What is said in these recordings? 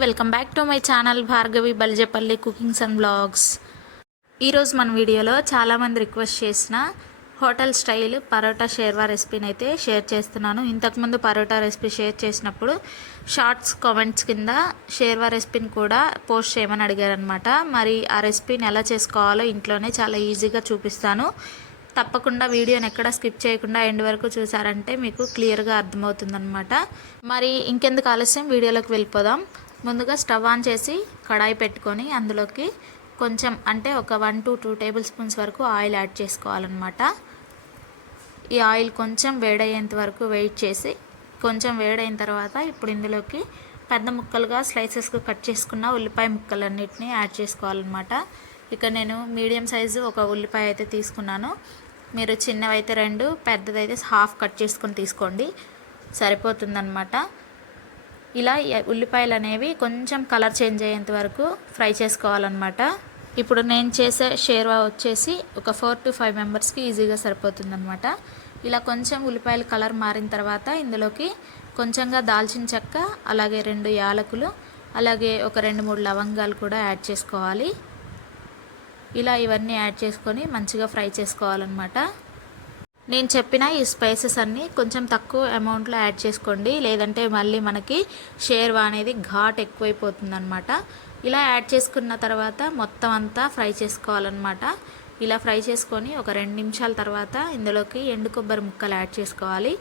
Welcome back to my channel Bhargavi Baljapalli cookings and blogs. ఈరోజు మన వీడియోలో చాలామంది రిక్వెస్ట్ చేసిన హోటల్ స్టైల్ పరోటా షేర్వా రెసిపీని అయితే షేర్ చేస్తున్నాను. ఇంతకుముందు పరోటా రెసిపీ షేర్ చేసినప్పుడు షార్ట్స్ కామెంట్స్ కింద షేర్వా రెసిపీని కూడా పోస్ట్ చేయమని అడిగారనమాట మరి ఆ రెసిపీని ఎలా చేసుకోవాలో ఇంట్లోనే చాలా ఈజీగా చూపిస్తాను. తప్పకుండా వీడియోని ఎక్కడ స్కిప్ చేయకుండా ఎండ్ వరకు చూసారంటే మీకు క్లియర్గా అర్థమవుతుందనమాట మరి ఇంకెందుకు ఆలస్యం? వీడియోలోకి వెళ్ళిపోదాం. ముందుగా స్టవ్ ఆన్ చేసి కడాయి పెట్టుకొని అందులోకి కొంచెం అంటే ఒక one to two table spoons వరకు ఆయిల్ యాడ్ చేసుకోవాలన్నమాట. ఈ ఆయిల్ కొంచెం వేడయ్యేంత వరకు వెయిట్ చేసి కొంచెం వేడైన తర్వాత ఇప్పుడు ఇందులోకి పెద్ద ముక్కలుగా స్లైసెస్గా కట్ చేసుకున్న ఉల్లిపాయ ముక్కలన్నిటిని యాడ్ చేసుకోవాలన్నమాట. ఇక నేను మీడియం సైజు ఒక ఉల్లిపాయ అయితే తీసుకున్నాను. మీరు చిన్నవైతే రెండు పెద్దదైతే హాఫ్ కట్ చేసుకొని తీసుకోండి. సరిపోతుందన్నమాట. ఇలా ఉల్లిపాయలు అనేవి కొంచెం కలర్ చేంజ్ అయ్యేంత వరకు ఫ్రై చేసుకోవాలన్నమాట. ఇప్పుడు నేను చేసే షేర్వా వచ్చేసి ఒక ఫోర్ టు ఫైవ్ మెంబర్స్కి ఈజీగా సరిపోతుందన్నమాట. ఇలా కొంచెం ఉల్లిపాయలు కలర్ మారిన తర్వాత ఇందులోకి కొంచెంగా దాల్చిన చెక్క అలాగే రెండు యాలకులు అలాగే ఒక రెండు మూడు లవంగాలు కూడా యాడ్ చేసుకోవాలి. ఇలా ఇవన్నీ యాడ్ చేసుకొని మంచిగా ఫ్రై చేసుకోవాలన్నమాట. నేను చెప్పిన ఈ స్పైసెస్ అన్నీ కొంచెం తక్కువ అమౌంట్లో యాడ్ చేసుకోండి. లేదంటే మళ్ళీ మనకి షేర్వా అనేది ఘాట్ ఎక్కువైపోతుంది అనమాట ఇలా యాడ్ చేసుకున్న తర్వాత మొత్తం అంతా ఫ్రై చేసుకోవాలన్నమాట. ఇలా ఫ్రై చేసుకొని ఒక రెండు నిమిషాల తర్వాత ఇందులోకి ఎండు కొబ్బరి ముక్కలు యాడ్ చేసుకోవాలి.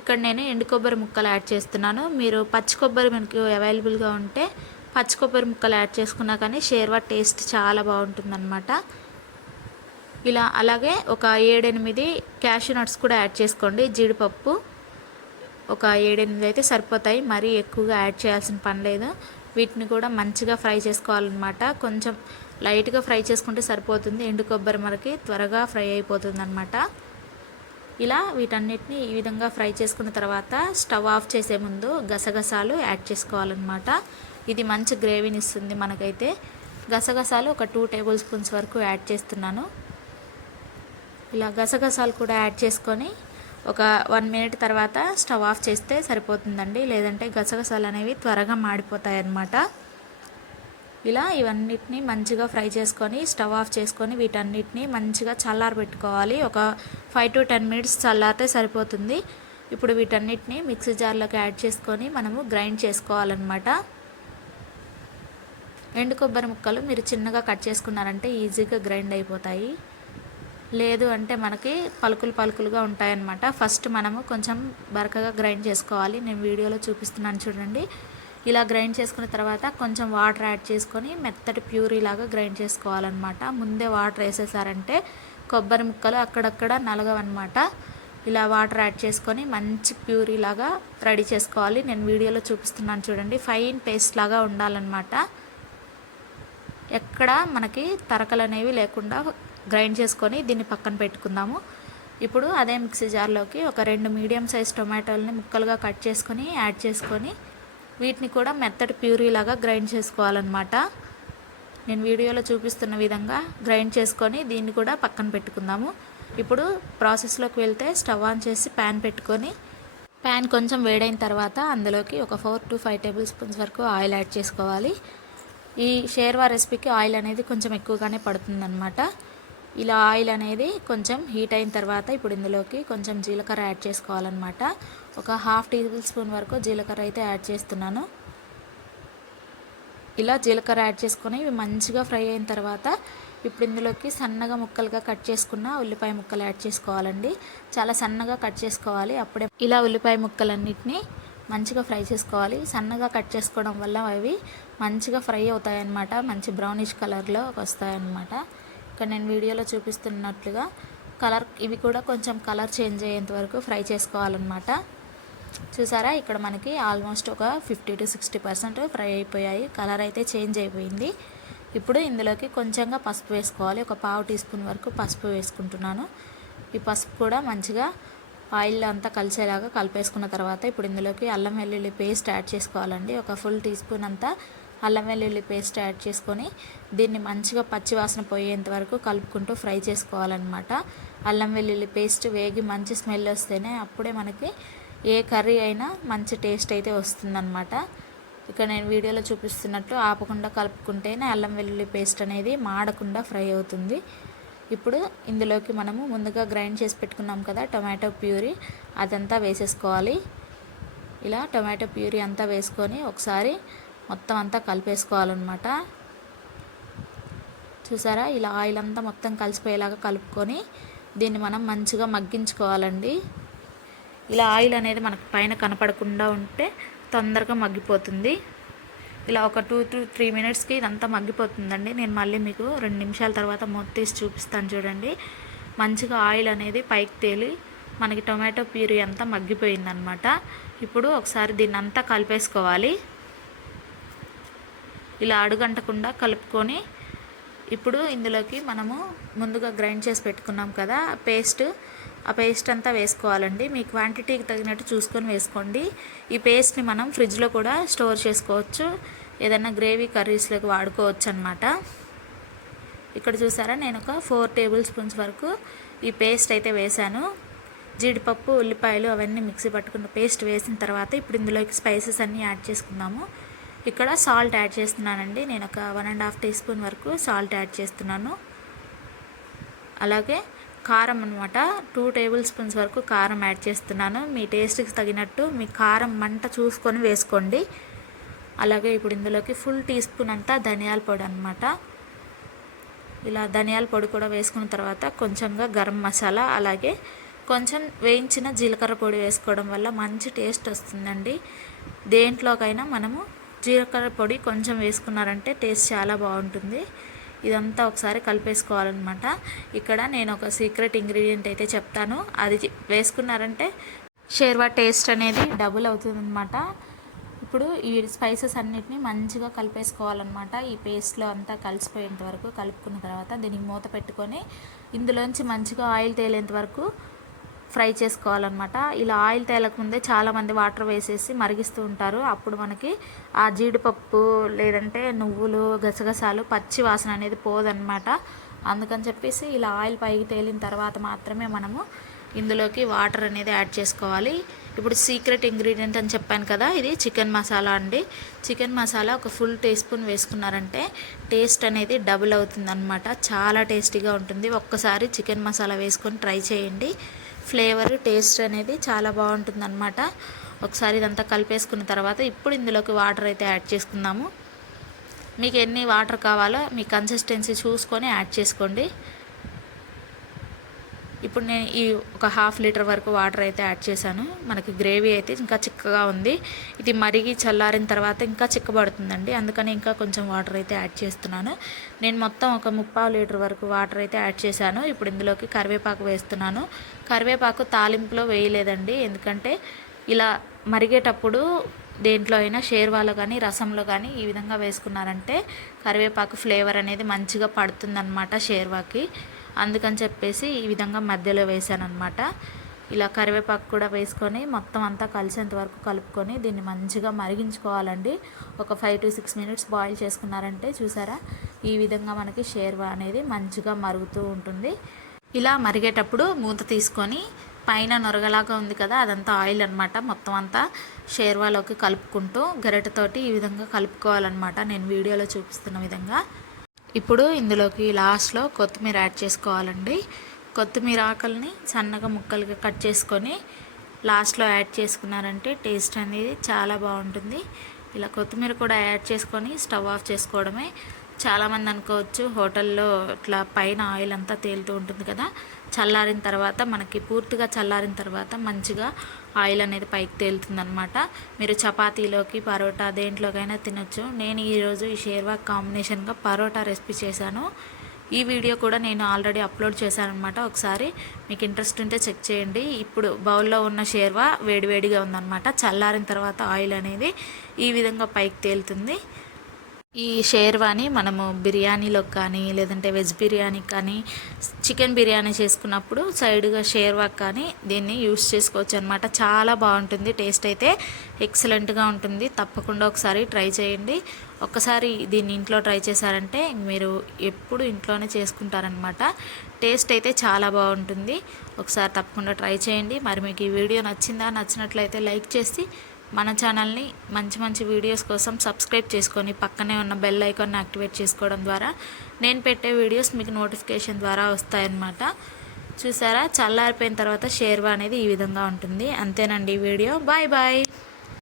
ఇక్కడ నేను ఎండు కొబ్బరి ముక్కలు యాడ్ చేస్తున్నాను. మీరు పచ్చి కొబ్బరి మనకు అవైలబుల్గా ఉంటే పచ్చి కొబ్బరి ముక్కలు యాడ్ చేసుకున్నా కానీ షేర్వా టేస్ట్ చాలా బాగుంటుందన్నమాట. ఇలా అలాగే ఒక ఏడెనిమిది క్యాషూ నట్స్ కూడా యాడ్ చేసుకోండి. జీడిపప్పు ఒక ఏడెనిమిది అయితే సరిపోతాయి. మరీ ఎక్కువగా యాడ్ చేయాల్సిన పని లేదు. వీటిని కూడా మంచిగా ఫ్రై చేసుకోవాలన్నమాట. కొంచెం లైట్గా ఫ్రై చేసుకుంటే సరిపోతుంది. ఎండు కొబ్బరి మనకి త్వరగా ఫ్రై అయిపోతుంది అనమాట ఇలా వీటన్నిటిని ఈ విధంగా ఫ్రై చేసుకున్న తర్వాత స్టవ్ ఆఫ్ చేసే ముందు గసగసాలు యాడ్ చేసుకోవాలన్నమాట. ఇది మంచి గ్రేవీని ఇస్తుంది మనకైతే. గసగసాలు ఒక టూ టేబుల్ స్పూన్స్ వరకు యాడ్ చేస్తున్నాను. ఇలా గసగసాలు కూడా యాడ్ చేసుకొని ఒక వన్ మినిట్ తర్వాత స్టవ్ ఆఫ్ చేస్తే సరిపోతుందండి. లేదంటే గసగసాలు అనేవి త్వరగా మాడిపోతాయి అన్నమాట ఇలా ఇవన్నిటిని మంచిగా ఫ్రై చేసుకొని స్టవ్ ఆఫ్ చేసుకొని వీటన్నిటిని మంచిగా చల్లారబెట్టుకోవాలి. ఒక ఫైవ్ టు టెన్ మినిట్స్ చల్లారితే సరిపోతుంది. ఇప్పుడు వీటన్నిటిని మిక్సీ జార్లోకి యాడ్ చేసుకొని మనము గ్రైండ్ చేసుకోవాలన్నమాట. ఎండు కొబ్బరి ముక్కలు మీరు చిన్నగా కట్ చేసుకున్నారంటే ఈజీగా గ్రైండ్ అయిపోతాయి. లేదు అంటే మనకి పలుకులు పలుకులుగా ఉంటాయన్నమాట. ఫస్ట్ మనము కొంచెం బరకగా గ్రైండ్ చేసుకోవాలి. నేను వీడియోలో చూపిస్తున్నాను చూడండి. ఇలా గ్రైండ్ చేసుకున్న తర్వాత కొంచెం వాటర్ యాడ్ చేసుకొని మెత్తటి ప్యూరీ లాగా గ్రైండ్ చేసుకోవాలన్నమాట. ముందే వాటర్ వేసేసారంటే కొబ్బరి ముక్కలు అక్కడక్కడ నలగవన్నమాట. ఇలా వాటర్ యాడ్ చేసుకొని మంచి ప్యూరీ లాగా రెడీ చేసుకోవాలి. నేను వీడియోలో చూపిస్తున్నాను చూడండి. ఫైన్ పేస్ట్ లాగా ఉండాలన్నమాట. ఎక్కడ మనకి తరకలు అనేవి లేకుండా గ్రైండ్ చేసుకొని దీన్ని పక్కన పెట్టుకుందాము. ఇప్పుడు అదే మిక్సీ జార్లోకి ఒక రెండు మీడియం సైజ్ టొమాటోలని ముక్కలుగా కట్ చేసుకొని యాడ్ చేసుకొని వీటిని కూడా మెత్తటి ప్యూరీ లాగా గ్రైండ్ చేసుకోవాలన్నమాట. నేను వీడియోలో చూపిస్తున్న విధంగా గ్రైండ్ చేసుకొని దీన్ని కూడా పక్కన పెట్టుకుందాము. ఇప్పుడు ప్రాసెస్లోకి వెళ్తే స్టవ్ ఆన్ చేసి ప్యాన్ పెట్టుకొని ప్యాన్ కొంచెం వేడైన తర్వాత అందులోకి ఒక four to five table spoons వరకు ఆయిల్ యాడ్ చేసుకోవాలి. ఈ షేర్వా రెసిపీకి ఆయిల్ అనేది కొంచెం ఎక్కువగానే పడుతుందన్నమాట. ఇలా ఆయిల్ అనేది కొంచెం హీట్ అయిన తర్వాత ఇప్పుడు ఇందులోకి కొంచెం జీలకర్ర యాడ్ చేసుకోవాలన్నమాట. ఒక హాఫ్ టేబుల్ స్పూన్ వరకు జీలకర్ర అయితే యాడ్ చేస్తున్నాను. ఇలా జీలకర్ర యాడ్ చేసుకొని ఇవి మంచిగా ఫ్రై అయిన తర్వాత ఇప్పుడు ఇందులోకి సన్నగా ముక్కలుగా కట్ చేసుకున్న ఉల్లిపాయ ముక్కలు యాడ్ చేసుకోవాలండి. చాలా సన్నగా కట్ చేసుకోవాలి. అప్పుడే ఇలా ఉల్లిపాయ ముక్కలన్నిటిని మంచిగా ఫ్రై చేసుకోవాలి. సన్నగా కట్ చేసుకోవడం వల్ల అవి మంచిగా ఫ్రై అవుతాయి అన్నమాట మంచి బ్రౌనిష్ కలర్లో వస్తాయన్నమాట. ఇక్కడ నేను వీడియోలో చూపిస్తున్నట్లుగా కలర్ ఇవి కూడా కొంచెం కలర్ చేంజ్ అయ్యేంత వరకు ఫ్రై చేసుకోవాలన్నమాట. చూసారా? ఇక్కడ మనకి ఆల్మోస్ట్ ఒక fifty to sixty percent fry అయిపోయాయి. కలర్ అయితే చేంజ్ అయిపోయింది. ఇప్పుడు ఇందులోకి కొంచెంగా పసుపు వేసుకోవాలి. ఒక పావు టీ స్పూన్ వరకు పసుపు వేసుకుంటున్నాను. ఈ పసుపు కూడా మంచిగా ఆయిల్ అంతా కలిసేలాగా కలిపేసుకున్న తర్వాత ఇప్పుడు ఇందులోకి అల్లం వెల్లుల్లి పేస్ట్ యాడ్ చేసుకోవాలండి. ఒక ఫుల్ టీ స్పూన్ అంతా అల్లం వెల్లుల్లి పేస్ట్ యాడ్ చేసుకొని దీన్ని మంచిగా పచ్చివాసన పోయేంత వరకు కలుపుకుంటూ ఫ్రై చేసుకోవాలన్నమాట. అల్లం వెల్లుల్లి పేస్ట్ వేగి మంచి స్మెల్ వస్తేనే అప్పుడే మనకి ఏ కర్రీ అయినా మంచి టేస్ట్ అయితే వస్తుందన్నమాట. ఇక్కడ నేను వీడియోలో చూపిస్తున్నట్టు ఆపకుండా కలుపుకుంటేనే అల్లం వెల్లుల్లి పేస్ట్ అనేది మాడకుండా ఫ్రై అవుతుంది. ఇప్పుడు ఇందులోకి మనము ముందుగా గ్రైండ్ చేసి పెట్టుకున్నాం కదా టొమాటో ప్యూరీ అదంతా వేసేసుకోవాలి. ఇలా టొమాటో ప్యూరీ అంతా వేసుకొని ఒకసారి మొత్తం అంతా కలిపేసుకోవాలన్నమాట. చూసారా? ఇలా ఆయిల్ అంతా మొత్తం కలిసిపోయేలాగా కలుపుకొని దీన్ని మనం మంచిగా మగ్గించుకోవాలండి. ఇలా ఆయిల్ అనేది మనకు పైన కనపడకుండా ఉంటే తొందరగా మగ్గిపోతుంది. ఇలా ఒక టూ టు త్రీ మినిట్స్కి ఇదంతా మగ్గిపోతుందండి. నేను మళ్ళీ మీకు రెండు నిమిషాల తర్వాత మూత తీసి చూపిస్తాను చూడండి. మంచిగా ఆయిల్ అనేది పైకి తేలి మనకి టొమాటో ప్యూరీ అంతా మగ్గిపోయిందనమాట ఇప్పుడు ఒకసారి దీన్ని అంతా కలిపేసుకోవాలి. ఇలా అడుగంటకుండా కలుపుకొని ఇప్పుడు ఇందులోకి మనము ముందుగా గ్రైండ్ చేసి పెట్టుకున్నాం కదా పేస్ట్. ఆ పేస్ట్ అంతా వేసుకోవాలండి. మీ క్వాంటిటీకి తగినట్టు చూసుకొని వేసుకోండి. ఈ పేస్ట్ని మనం ఫ్రిడ్జ్లో కూడా స్టోర్ చేసుకోవచ్చు. ఏదైనా గ్రేవీ కర్రీస్లోకి వాడుకోవచ్చు అనమాట ఇక్కడ చూసారా నేను ఒక ఫోర్ టేబుల్ స్పూన్స్ వరకు ఈ పేస్ట్ అయితే వేశాను. జీడిపప్పు ఉల్లిపాయలు అవన్నీ మిక్సీ పట్టుకున్న పేస్ట్ వేసిన తర్వాత ఇప్పుడు ఇందులోకి స్పైసెస్ అన్నీ యాడ్ చేసుకుందాము. ఇక్కడ సాల్ట్ యాడ్ చేస్తున్నానండి. నేను ఒక one and half teaspoon వరకు సాల్ట్ యాడ్ చేస్తున్నాను. అలాగే కారం అనమాట టూ టేబుల్ స్పూన్స్ వరకు కారం యాడ్ చేస్తున్నాను. మీ టేస్ట్కి తగినట్టు మీ కారం మంట చూసుకొని వేసుకోండి. అలాగే ఇప్పుడు ఇందులోకి ఫుల్ టీ స్పూన్ అంతా ధనియాల పొడి అనమాట ఇలా ధనియాల పొడి కూడా వేసుకున్న తర్వాత కొంచెంగా గరం మసాలా అలాగే కొంచెం వేయించిన జీలకర్ర పొడి వేసుకోవడం వల్ల మంచి టేస్ట్ వస్తుందండి. దేంట్లోకైనా మనము జీలకర్ర పొడి కొంచెం వేసుకున్నారంటే టేస్ట్ చాలా బాగుంటుంది. ఇదంతా ఒకసారి కలిపేసుకోవాలన్నమాట. ఇక్కడ నేను ఒక సీక్రెట్ ఇంగ్రీడియంట్ అయితే చెప్తాను. అది వేసుకున్నారంటే షేర్వా టేస్ట్ అనేది డబుల్ అవుతుందన్నమాట. ఇప్పుడు ఈ స్పైసెస్ అన్నిటిని మంచిగా కలిపేసుకోవాలన్నమాట. ఈ పేస్ట్లో అంతా కలిసిపోయేంత వరకు కలుపుకున్న తర్వాత దీనికి మూత పెట్టుకొని ఇందులోంచి మంచిగా ఆయిల్ తేలేంత వరకు ఫ్రై చేసుకోవాలన్నమాట. ఇలా ఆయిల్ తేలకముందే చాలామంది వాటర్ వేసేసి మరిగిస్తూ ఉంటారు. అప్పుడు మనకి ఆ జీడిపప్పు లేదంటే నువ్వులు గసగసాలు పచ్చి వాసన అనేది పోదన్నమాట. అందుకని చెప్పేసి ఇలా ఆయిల్ పైకి తేలిన తర్వాత మాత్రమే మనము ఇందులోకి వాటర్ అనేది యాడ్ చేసుకోవాలి. ఇప్పుడు సీక్రెట్ ఇంగ్రీడియంట్ అని చెప్పాను కదా ఇది చికెన్ మసాలా అండి. చికెన్ మసాలా ఒక ఫుల్ టీ స్పూన్ వేసుకున్నారంటే టేస్ట్ అనేది డబుల్ అవుతుందన్నమాట. చాలా టేస్టీగా ఉంటుంది. ఒక్కసారి చికెన్ మసాలా వేసుకొని ట్రై చేయండి. ఫ్లేవర్ టేస్ట్ అనేది చాలా బాగుంటుంది అనమాట ఒకసారి ఇదంతా కలిపేసుకున్న తర్వాత ఇప్పుడు ఇందులోకి వాటర్ అయితే యాడ్ చేసుకుందాము. మీకు ఎన్ని వాటర్ కావాలో మీ కన్సిస్టెన్సీ చూసుకొని యాడ్ చేసుకోండి. ఇప్పుడు నేను ఈ ఒక హాఫ్ లీటర్ వరకు వాటర్ అయితే యాడ్ చేశాను. మనకి గ్రేవీ అయితే ఇంకా చిక్కగా ఉంది. ఇది మరిగి చల్లారిన తర్వాత ఇంకా చిక్కబడుతుందండి. అందుకని ఇంకా కొంచెం వాటర్ అయితే యాడ్ చేస్తున్నాను. నేను మొత్తం ఒక ముప్పావు లీటర్ వరకు వాటర్ అయితే యాడ్ చేశాను. ఇప్పుడు ఇందులోకి కరివేపాకు వేస్తున్నాను. కరివేపాకు తాలింపులో వేయలేదండి. ఎందుకంటే ఇలా మరిగేటప్పుడు దేంట్లో అయినా షేర్వాలో కానీ రసంలో కానీ ఈ విధంగా వేసుకున్నారంటే కరివేపాకు ఫ్లేవర్ అనేది మంచిగా పడుతుందన్నమాట షేర్వాకి. అందుకని చెప్పేసి ఈ విధంగా మధ్యలో వేసాను అనమాట ఇలా కరివేపాకు కూడా వేసుకొని మొత్తం అంతా కలిసేంత వరకు కలుపుకొని దీన్ని మంచిగా మరిగించుకోవాలండి. ఒక five to six minutes boil చేసుకున్నారంటే చూసారా? ఈ విధంగా మనకి షేర్వా అనేది మంచిగా మరుగుతూ ఉంటుంది. ఇలా మరిగేటప్పుడు మూత తీసుకొని పైన నొరగలాగా ఉంది కదా అదంతా ఆయిల్ అనమాట మొత్తం అంతా షేర్వాలోకి కలుపుకుంటూ గరిటతోటి ఈ విధంగా కలుపుకోవాలన్నమాట. నేను వీడియోలో చూపిస్తున్న విధంగా. ఇప్పుడు ఇందులోకి లాస్ట్లో కొత్తిమీర యాడ్ చేసుకోవాలండి. కొత్తిమీర ఆకల్ని సన్నగా ముక్కలుగా కట్ చేసుకొని లాస్ట్లో యాడ్ చేసుకున్నారంటే టేస్ట్ అనేది చాలా బాగుంటుంది. ఇలా కొత్తిమీర కూడా యాడ్ చేసుకొని స్టవ్ ఆఫ్ చేసుకోవడమే. చాలామంది అనుకోవచ్చు హోటల్లో ఇట్లా పైన ఆయిల్ అంతా తేలుతూ ఉంటుంది కదా. చల్లారిన తర్వాత మనకి పూర్తిగా చల్లారిన తర్వాత మంచిగా ఆయిల్ అనేది పైకి తేలుతుందనమాట మీరు చపాతీలోకి పరోటా దేంట్లోకైనా తినొచ్చు. నేను ఈరోజు ఈ షేర్వా కాంబినేషన్గా పరోటా రెసిపీ చేశాను. ఈ వీడియో కూడా నేను ఆల్రెడీ అప్లోడ్ చేశాను అనమాట ఒకసారి. మీకు ఇంట్రెస్ట్ ఉంటే చెక్ చేయండి. ఇప్పుడు బౌల్లో ఉన్న షేర్వా వేడివేడిగా ఉందన్నమాట. చల్లారిన తర్వాత ఆయిల్ అనేది ఈ విధంగా పైకి తేలుతుంది. ఈ షేర్వాని మనము బిర్యానీలో కానీ లేదంటే వెజ్ బిర్యానీ కానీ చికెన్ బిర్యానీ చేసుకున్నప్పుడు సైడ్గా షేర్వా కానీ దీన్ని యూస్ చేసుకోవచ్చు అనమాట చాలా బాగుంటుంది టేస్ట్ అయితే ఎక్సలెంట్గా ఉంటుంది. తప్పకుండా ఒకసారి ట్రై చేయండి. ఒక్కసారి దీన్ని ఇంట్లో ట్రై చేశారంటే మీరు ఎప్పుడు ఇంట్లోనే చేసుకుంటారనమాట టేస్ట్ అయితే చాలా బాగుంటుంది. ఒకసారి తప్పకుండా ట్రై చేయండి. మరి మీకు ఈ వీడియో నచ్చిందా నచ్చినట్లయితే లైక్ చేసి మన ఛానల్ని మంచి మంచి వీడియోస్ కోసం సబ్స్క్రైబ్ చేసుకొని పక్కనే ఉన్న బెల్ ఐకాన్ని యాక్టివేట్ చేసుకోవడం ద్వారా నేను పెట్టే వీడియోస్ మీకు నోటిఫికేషన్ ద్వారా వస్తాయన్నమాట. చూసారా? చల్లారిపోయిన తర్వాత షేర్వా అనేది ఈ విధంగా ఉంటుంది. అంతేనండి ఈ వీడియో. Bye bye.